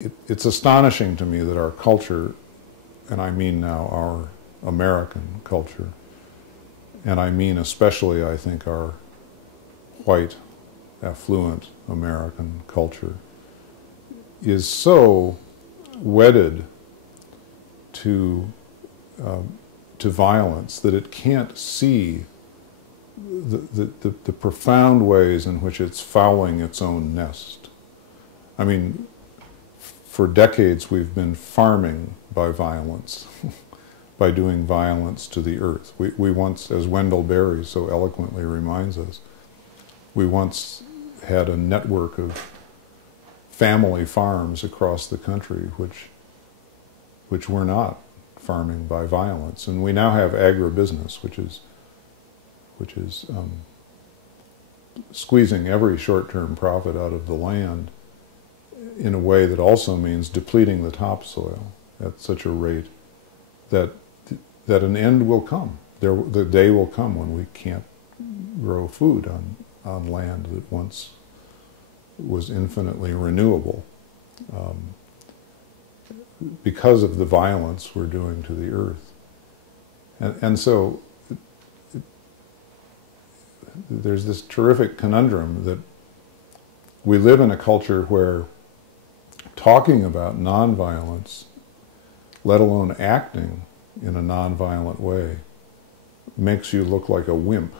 It's astonishing to me that our culture, and I mean now our American culture, and I mean especially, I think, our white, affluent American culture, is so wedded to violence that it can't see the profound ways in which it's fouling its own nest. I mean, for decades we've been farming by violence, by doing violence to the earth. We once, as Wendell Berry so eloquently reminds us, we once had a network of family farms across the country which were not farming by violence. And we now have agribusiness, which is squeezing every short-term profit out of the land in a way that also means depleting the topsoil at such a rate that an end will come. The day will come when we can't grow food on land that once was infinitely renewable, because of the violence we're doing to the earth. And so there's this terrific conundrum that we live in a culture where talking about nonviolence, let alone acting in a nonviolent way, makes you look like a wimp.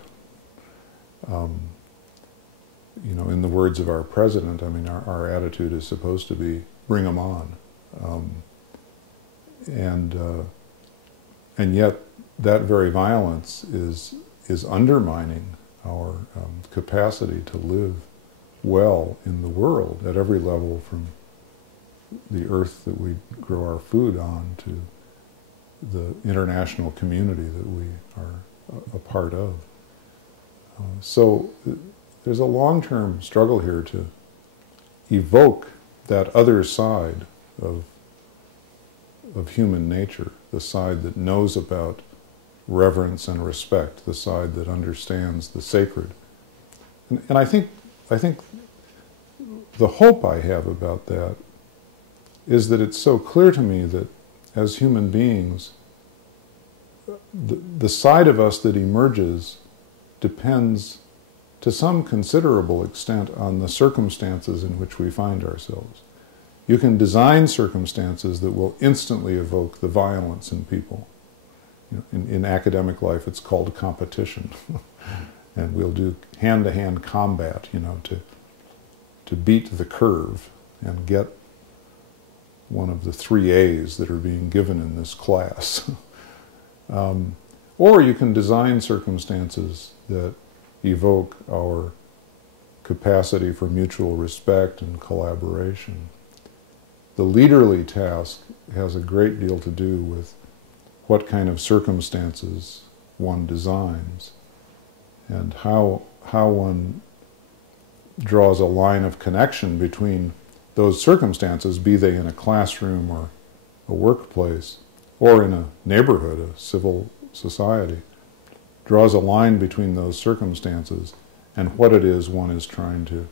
You know, in the words of our president, I mean, our attitude is supposed to be, bring them on. And yet that very violence is undermining our capacity to live well in the world at every level, from the earth that we grow our food on to the international community that we are a part of. So there's a long-term struggle here to evoke that other side of human nature, the side that knows about reverence and respect, the side that understands the sacred. And I think the hope I have about that is that it's so clear to me that as human beings, the side of us that emerges depends to some considerable extent on the circumstances in which we find ourselves. You can design circumstances that will instantly evoke the violence in people. You know, in academic life it's called competition. And we'll do hand-to-hand combat, you know, to beat the curve and get one of the 3 A's that are being given in this class. Or you can design circumstances that evoke our capacity for mutual respect and collaboration. The leaderly task has a great deal to do with what kind of circumstances one designs and how one draws a line of connection between those circumstances, be they in a classroom or a workplace or in a neighborhood, a civil society, draws a line between those circumstances and what it is one is trying to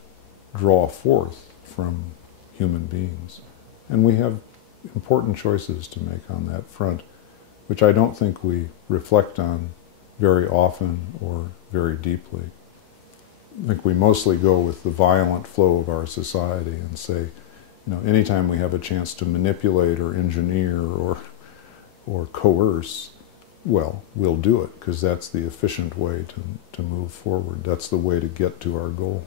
draw forth from human beings. And we have important choices to make on that front, which I don't think we reflect on very often or very deeply. I think we mostly go with the violent flow of our society and say, you know, anytime we have a chance to manipulate or engineer or coerce, well, we'll do it, because that's the efficient way to move forward. That's the way to get to our goal.